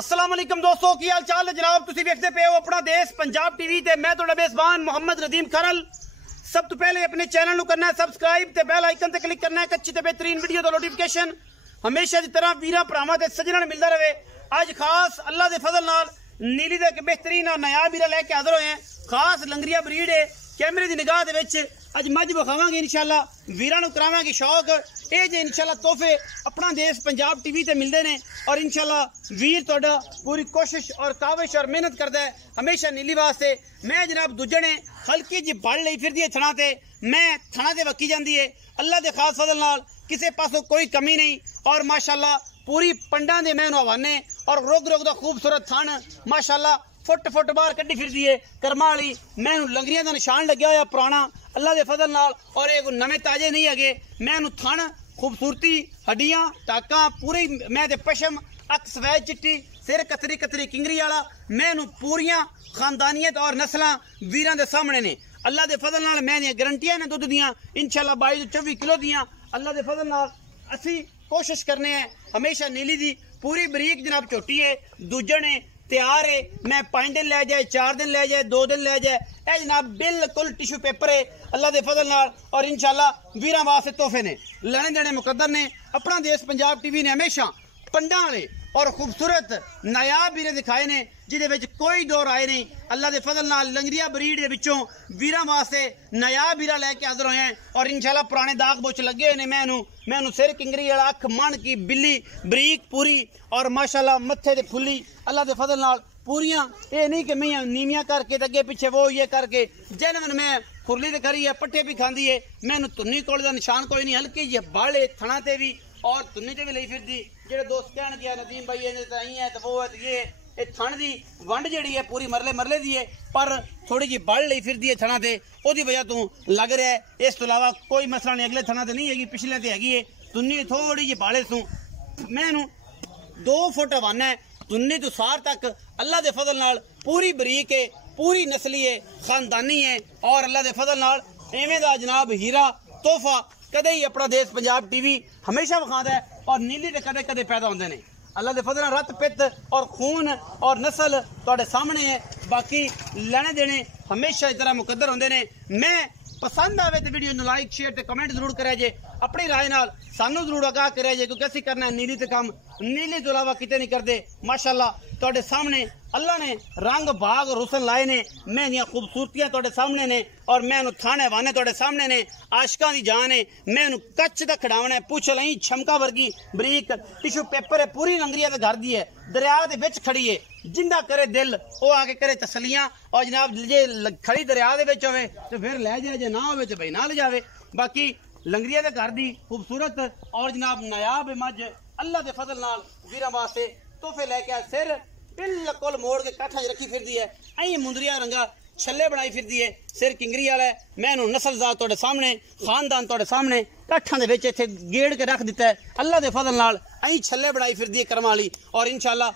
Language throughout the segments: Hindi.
अस्सलाम वालेकुम दोस्तों, की हाल चाल है जनाब। तुसी देखते पे हो अपना देश पंजाब टीवी ते मैं तुहाडा मेज़बान मोहम्मद नदीम खरल। सब तो पहले अपने चैनल को करना है सबसक्राइब ते बेल आइकन ते क्लिक करना है अच्छी ते बेहतरीन वीडियो का नोटिफिकेशन हमेशा की तरह वीरा भरावां ते सज्जणां मिलता रहे। अज खास अल्लाह के फजल नाल नीली का एक बेहतरीन और नया वीरा लैके हाजिर होए हैं। खास लंगरिया ब्रीड है। कैमरे की निगाह दे विच अज मझ विखावांगे इंशाल्लाह, वीरां नूं करावांगे शौक ये जे इंशाल्लाह तोहफे अपना देश पंजाब टीवी ते मिलते हैं। और इंशाल्लाह वीर तुहाडा पूरी कोशिश और काविश और मेहनत करता है हमेशा नीली वास्ते। मैं जनाब दूजे ने हल्की जी बड़ लई फिरदी है थणा ते, मैं थणा ते वक्की जाती है। अल्लाह के खास फजल नाल किसी पासों कोई कमी नहीं और माशाल्लाह पूरी पंडा दे मैनू हवाने और रोग रोग दा खूबसूरत थण माशाल्लाह फुट फुट बाहर कड्डी फिरदी है। कर्मा वाली मैनू लंगरियां दा निशान लग्या होया पुराना अल्लाह के फजल नाल और ये नवे ताजे नहीं है। मैनू थण खूबसूरती हड्डियां टाका पूरी मैं ते पशम अख सफेद चिट्टी सिर कतरी कतरी किंगरी वाला मैनू पूरियां खानदानियत और नस्लां वीरां दे सामने ने। अल्लाह के फजल नाल मैं गारंटियां ने दुध दियां इंशाल्लाह 22 तो 24 किलो दियां। अल्लाह के फजल नाल असी कोशिश करने हैं हमेशा नीली दी पूरी बरीक जनाब झोटी है। दूजे ने तैयार है, मैं 5 दिन लै जाए 4 दिन लै जाए 2 दिन लै जाए ए जनाब बिल्कुल टिशू पेपर है अल्लाह के फजल नाल। और इंशाल्लाह वीरां वास्ते तोहफे ने लेने देने मुकद्दर ने। अपना देश पंजाब टीवी ने हमेशा पंडा वाले और खूबसूरत नायाब वीरे दिखाए ने जिदे विच कोई दो राय नहीं। अल्लाह के फजल नाल लंगरिया ब्रीड दे विचों वीरां वास्ते नायाब वीरा लैके हाजिर होए हैं। और इंशाल्लाह पुराने दाग बोच लगे हुए ने। मैनू सिर किंगरी वाला अख मन की बिल्ली बरीक पूरी और माशाल्लाह मत्थे ते फुल्ली अल्लाह के फजल नाल पूरियां ये नहीं कि मैं नीवियां करके अगे पीछे वो ये करके जेनवन मैं खुरली ते करी है पट्ठे भी खांदी है। मैनू तुन्नी कोल दा निशान कोई नहीं, हल्की जी बाले थणा ते भी और तुन्नी ते भी लई फिरदी। जेडे दोस्त कहण गया नदीम भाई ये है तो वो है तो ये थण दी वंड जिहड़ी है पूरी मरले मरले दी है पर थोड़ी जी बड़ लई फिरदी है थणा ते ओदी वजह तो लग रहा है। इस तो अलावा कोई मसला नहीं, अगले थणा ते नहीं हैगी पिछले ते हैगी है। तुन्नी थोड़ी जी बाले तू मैनू 2 फुट हवाना है तुन्नी तो सार तक अल्लाह के फजल नाल पूरी बरीक है पूरी नस्ली है खानदानी है। और अल्लाह के फजल नाल इवें दा जनाब हीरा तोहफा कदे ही अपना देश पंजाब टीवी हमेशा विखांदा है और नीली ते कदे कदे पैदा होंदे ने। अल्लाह के फजल रत पित और खून और नस्ल तुहाडे सामने है। बाकी लेने देने हमेशा इस तरह मुकद्दर होंदे ने। मैं पसंद आवे तो वीडियो लाइक शेयर ते कमेंट जरूर करे जे, अपनी राय नाल सानू जरूर आगाह करे जे क्योंकि असीं करना है नीली ते काम, नीली तो अलावा किते नहीं करते। माशाल्लाह तुहाडे सामने अल्लाह ने रंग बाग और हुसन लाए ने। मैं दियां खूबसूरतियां तुहाडे सामने ने और मैं थाने वाने तुहाडे सामने ने। आशिकां दी जान है, मैं कच्च दा खड़ावना है पूछ लई छमका वर्गी बरीक टिशू पेपर है पूरी लंगरिया दे घर दी है दरिया दे विच खड़ी है। जिंदा करे दिल वो आके करे तसलियां और जनाब जे खड़ी दरिया दे विच होवे तो फिर लै जाए, जे ना होवे तो भाई ना ले जावे। बाकी लंगरिया दे घर दी खूबसूरत और जनाब नायाब मझ अल्लाह के फजल नाल वीरां वास्ते तोहफे लैके सिर बिल्कुल मोड़ के काठा रखी फिरदी है। ऐ मुंदरिया रंगा छल्ले बनाई फिरदी है, सिर किंगरी वाला है। मैनू नस्लजात तुहाडे सामने खानदान तुहाडे सामने काठा दे विच इत्थे गेड़ के रख दिता है अल्लाह के फजल नाल। ऐ छल्ले बनाई फिरदी है कर्मा वाली। और इंशाल्लाह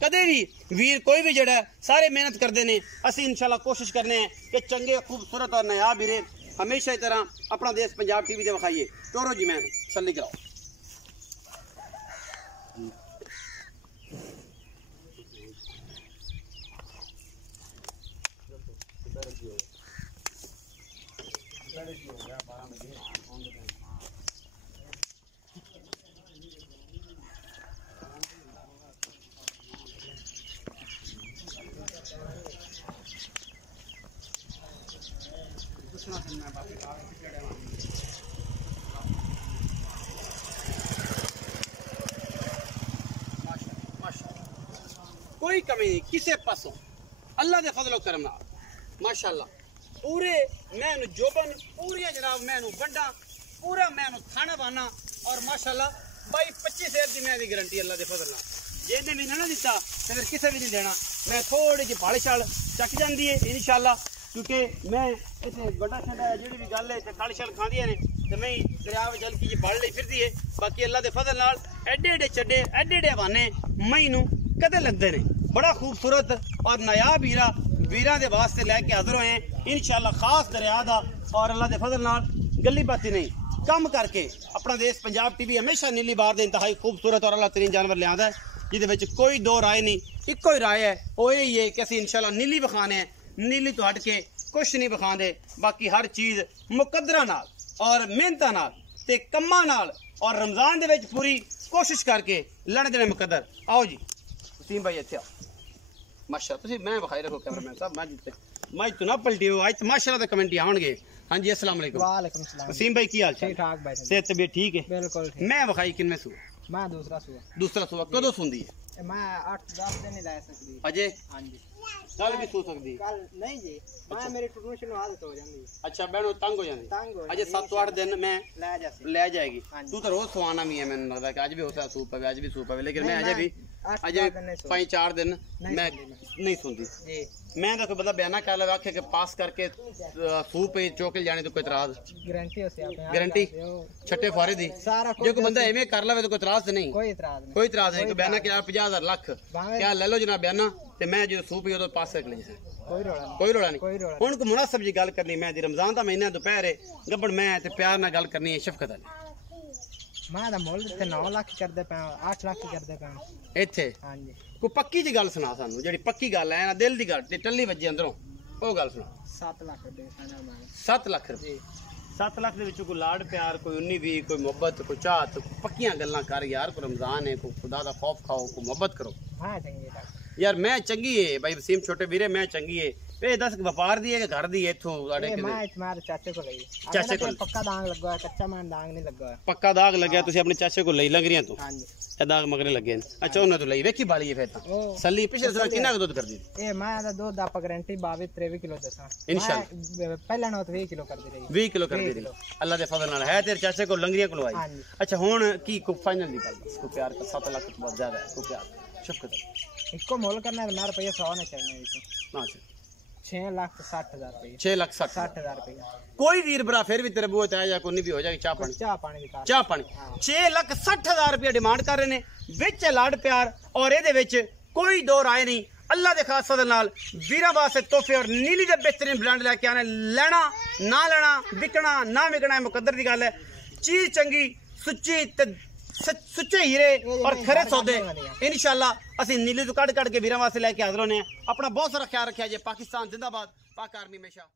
कदे भी वीर कोई भी जड़ा सारे मेहनत करते हैं। असी इंशाल्लाह कोशिश करने हैं कि चंगे खूबसूरत और नायाब वीरे हमेशा इस तरह अपना देश पंजाब टीवी से विखाइए। टोरो जी मैं सल्ली कराओ। कोई कमी नहीं किसी पासों अल्लाह के फजलो करम नाल माशाल्लाह पूरे मैनू जोबन पूरी जनाब मैनू बंडा पूरा मैनू खाना बाना और माशाल्लाह 22-25 शेर की मैं भी गारंटी अल्लाह के फजल नाल। जे भी ना दिता तो फिर किसी भी नहीं देना। मैं थोड़ी जी भाड़ छाल चक जाती है इंशाल्लाह क्योंकि मैं इतने बड़ा छा जी भी गल है खल छल खादियां ने तो मैं दरिया में हल्की जी बड़ ली फिरती है। बाकी अल्लाह के फजल नाल एडे एडे चड्डे एडे एडे हवाने मई कदे लगते हैं। बड़ा खूबसूरत और नायाब वीरा के वास्ते लैके हाजिर होए हैं इंशाल्लाह खास दरिया का। और अल्लाह के फजल नाल गली बाती नहीं कम करके अपना देश पंजाब टीवी हमेशा नीली बार दे इंतहाई खूबसूरत और अल्लाह तरीन जानवर लिया है। ਜਿਹਦੇ ਵਿੱਚ ਕੋਈ ਦੋ ਰਾਏ ਨਹੀਂ, ਇੱਕੋ ਹੀ ਰਾਏ ਹੈ, ਉਹ ਇਹ ਹੀ ਹੈ ਕਿ ਅਸੀਂ ਇਨਸ਼ਾਅੱਲਾ ਨੀਲੀ ਵਿਖਾਣੇ, ਨੀਲੀ ਤੋਂ ਹਟ ਕੇ ਕੁਛ ਨਹੀਂ ਵਿਖਾਉਂਦੇ। ਬਾਕੀ ਹਰ ਚੀਜ਼ ਮੁਕੱਦਰਾਂ ਨਾਲ ਔਰ ਮਿਹਨਤਾਂ ਨਾਲ ਤੇ ਕੰਮਾਂ ਨਾਲ ਔਰ ਰਮਜ਼ਾਨ ਦੇ ਵਿੱਚ ਪੂਰੀ ਕੋਸ਼ਿਸ਼ ਕਰਕੇ ਲੈਣੇ ਦੇਣੇ ਮੁਕੱਦਰ। आओ जी वसीम भाई ਇੱਥੇ आओ। माशाअल्लाह ਤੁਸੀਂ मैं ਵਿਖਾਈ ਰੱਖੋ ਕੈਮਰਾਮੈਨ ਸਾਹਿਬ, ਮੈਂ ਜਿੱਤੇ मैं तो ना पलटी हो आज तो माशाअल्लाह ਦੇ ਕਮੈਂਟ ਆਉਣਗੇ। हाँ जी अस्सलाम वालेकुम। वालेकुम सलाम। वसीम भाई की हाल चाल? ठीक ठाक भाई। सेहत तबीयत ठीक है? बिल्कुल ठीक। मैं विखाई किनमें सू? मैं दूसरा सुबह। दूसरा सुबह कदों सुंदी है? मैं 8-10 दिन ही ला सकदी। अजय हां जी। कल भी सू सकदी? कल नहीं जी, मैं मेरी टूटने शुरू आदत हो जाती है। अच्छा बहनों तंग हो जाती? तंग हो अजय 7-8 दिन मैं ले जाएगी। तू तो रोज सुहाना भी है, मैंने लगता कि आज भी होता सूप है, आज भी सूप है, लेकिन मैं अजय 5-4 दिन मैं नहीं सुनती जी। मैं तो बंदा बयाना कर लगा के पास करके सूप चौके जाने तो कोई इतराज? गारंटी हो से गारंटी छट्टे फारे दी सारा जो कोई बंदा एवें कर लवे तो कोई इतराज नहीं? कोई इतराज नहीं, कोई इतराज नहीं। बयाना क्या 50,000 लाख क्या ले लो जनाब बयाना ते मैं जो सूप ही तो पास कर ली कोई रोड़ा नहीं। हुण को मुनासिब जी गल करनी, मैं रमजान दा महीना दोपहर है गब्बड़ मैं ते प्यार नाल गल करनी है शफकत वाली। मैं दा मोल ते 9 लाख करदे पे 8 लाख करदे पे इत्थे। हां जी कोई पक्की जी गल सुना सानू, जेड़ी पक्की गल है ना दिल दी गल ते टल्ली वजे अंदरों ओ गल सुना। 7 लाख रुपए फाइनल मैं 7 लाख रुपए। 7 लाख दे विचों कोई लाड प्यार, कोई 19-20, कोई मोहब्बत, कोई चाहत, पक्कियां गल्लां कर यार। कोई रमजान है, कोई खुदा दा खौफ खाओ, कोई मोहब्बत करो। हां चंगी है यार मैं चंगी है भाई वसीम छोटे वीरे, मैं चंगी है। ए 10 व्यापार दी है कि घर दी है? इथों आड़े के मैं तुम्हारे चाचे को लई। चाचे को पक्का दाग लगा है, कच्चा मान दाग नहीं लगा है। पक्का दाग लग्या तुसी अपने चाचे को लई लंगरियां तो? हां जी ए दाग मगरे लगे ने। अच्छा उन्हें तो लई वेखी बाली है फिर तो सली पिछले साल कितना दूध कर दी? ए मैं दा दूध दा गारंटी 22-23 किलो दसा इंशाल्लाह। पहले ना तो 20 किलो कर दी रही। 20 किलो कर दी रही अल्लाह दे फजल नाल है। तेरे चाचे को लंगरियां खुलवाई। अच्छा हुन की को फाइनल दी गल इसको प्यार का 7 लाख तो बहुत ज्यादा है। को प्यार शुक्र इसको मोल करना है, मेरा रुपया 100 ना चाहिए इसको। हां 6,60,000 रुपए। 6,60,000 रुपया। कोई वीर भरा फिर भी तेरे बूहे ते आया कोई नहीं भी हो जाएगी चाह पानी दी चाह पानी। 6,60,000 रुपया डिमांड कर रहे ने विच लाड प्यार और एदे विच कोई दो राय नहीं। अल्लाह दे खास फजल नाल वीरां वास्ते तोहफे और नीली दे बेहतरीन ब्रांड लेके आने। लेना ना लेना, विकना ना विकना है मुकद्दर दी गल है। चीज चंगी सुच्ची ते सुच्चे हीरे और खरे सौदे इंशाल्लाह असीं नीली तो कट के वीरां वास्ते लेके हाजिर होने। अपना बहुत सारा ख्याल रखिया जे। पाकिस्तान जिंदाबाद, पाक आर्मी हमेशा।